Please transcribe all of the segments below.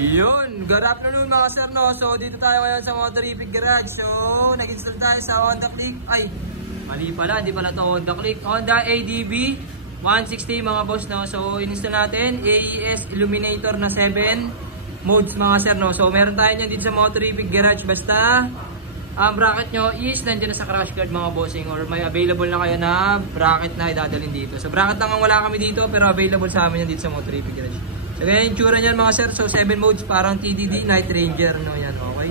Yun, good afternoon mga sir, no? So dito tayo ngayon sa Motorific Garage. So nag-install tayo sa Honda Click. Ay, mali pala, hindi pala to Honda Click. Honda ADB 160 mga boss, no? So in-install natin AES Illuminator na 7 modes mga sir, no? So meron tayo nyan dito sa Motorific Garage. Basta ang bracket nyo is nandiyan na sa crash card mga bossing, or may available na kayo na bracket na idadalhin dito. So bracket lang ang wala kami dito, pero available sa amin yan dito sa Motorific Garage. So ganyan yung tsura niyan mga sir. So 7 modes, parang TDD Night Ranger, no? Yan, okay.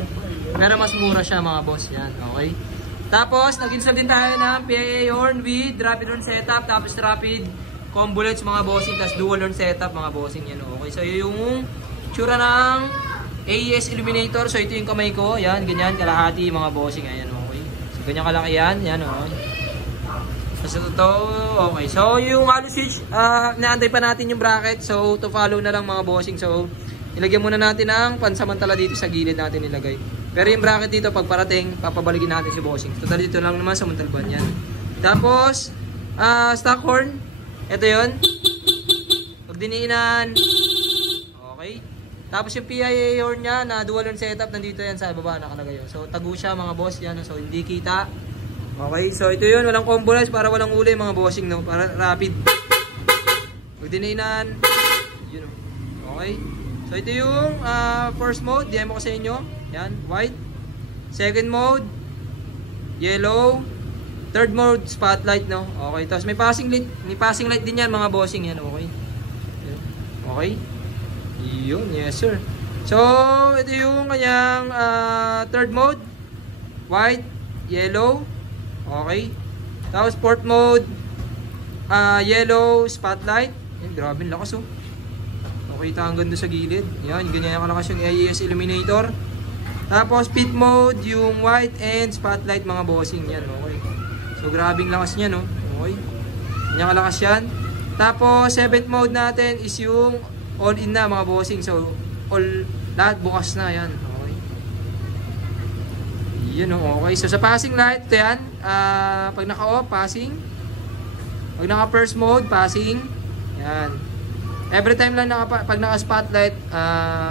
Pero mas mura siya mga boss, yan, okay. Tapos nag-install din tayo ng PIA horn with rapid horn setup, tapos rapid combo lights mga bossing, tapos dual horn setup mga bossing, yan, okay. So yung tsura ng AES Illuminator. So ito yung kamay ko, yan, ganyan kalahati mga bossing, ayan, okay. So ganyan kalaki yan, yan, okay. So ito, okay. So yung hollow switch, naantay pa natin yung bracket. So to follow na lang mga bossing. So ilagyan muna natin ang pansamantala dito sa gilid natin nilagay. Pero yung bracket dito pag parating, papabalikin natin si bossing. Total dito lang naman sa Montalban yan. Tapos stock horn, ito yun. Pag diniinan, okay. Tapos yung PIA horn nya na dual horn setup, nandito yan sa baba nakalagay. So tago siya mga boss, yan. So hindi kita. Okay, so ito yun, walang combo lights para walang uli mga bossing, no? Para rapid. Pag dininan, yun, okay. So ito yung first mode, demo ko sa inyo. Yan, white. Second mode, yellow. Third mode, spotlight, no? Okay, tapos may passing light din yan mga bossing, yan, okay. Okay. Yun, yes sir. So ito yung kanyang third mode, white, yellow. Okay. Tapos sport mode, yellow, spotlight. Yan, grabe ang lakas, oh. Okay, hanggang doon sa gilid. Yan, ganyan yung kalakas yung AES Illuminator. Tapos speed mode, yung white and spotlight mga bossing. Yan, okay. So grabe ang lakas niya, no? Okay. Ganyan kalakas yan. Tapos 7th mode natin is yung all-in na mga bossing. So lahat bukas na, yan. Okay. Yan, okay. So sa passing light, ito yan. Pag naka-off, passing. Pag naka-first mode, passing. Yan. Every time lang pag naka-spotlight,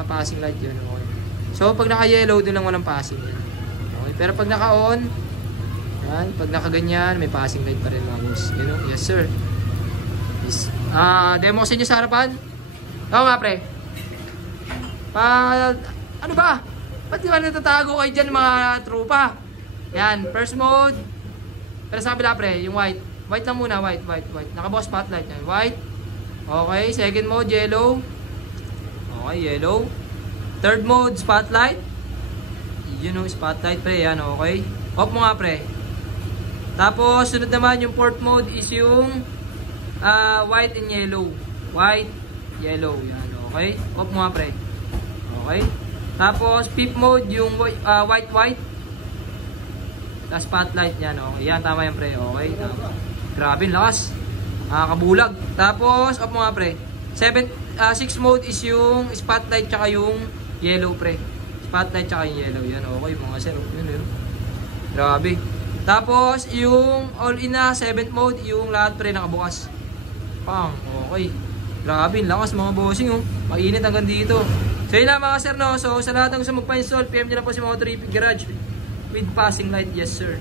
passing light yun. Okay. So pag naka-yellow, dun lang walang passing. Yan. Okay. Pero pag naka-on, yan. Pag naka-ganyan, may passing light pa rin mga boss. You know? Yes sir. Yes. Demo sa inyo sa harapan. Oo nga pre. Ano ba? Ba't di ba natatago kayo dyan mga trupa? Yan, first mode. Pero sa kabila pre, yung white. White lang muna, white. Nakabuka spotlight yan. White. Okay, second mode, yellow. Okay, yellow. Third mode, spotlight. Yun o, spotlight pre, yan, okay. Off mo nga pre. Tapos, sunod naman yung fourth mode is yung white and yellow. White, yellow, yan, okay. Off mo nga pre. Okay. Tapos, fifth mode, yung white. Tapos, spotlight yan, okay. Yan, tama yan, pre. Okay. Grabe, lakas. Kabulag. Tapos, off mo nga, pre. Sixth mode is yung spotlight tsaka yung yellow, pre. Spotlight tsaka yung yellow. Yan, okay, mga sir. Yun. Grabe. Tapos, yung all-in na 7th mode, yung lahat, pre, nakabukas. Pang, okay. Grabe, lakas, mga bossing, oh. Mainit hanggang dito. So yun lang mga sir, no? So sa lahat ng gusto magpa-install, PM nyo na po si Motorific Garage with passing light. Yes sir.